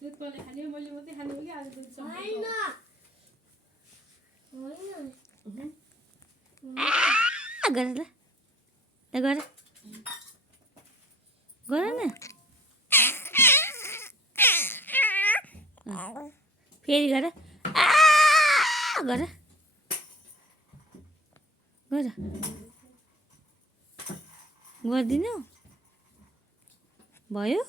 त्यसले खाने मैले मात्रै खाने हो कि आज त गर ल गर गर न फेरि गर गर गर गरिदिनु भयो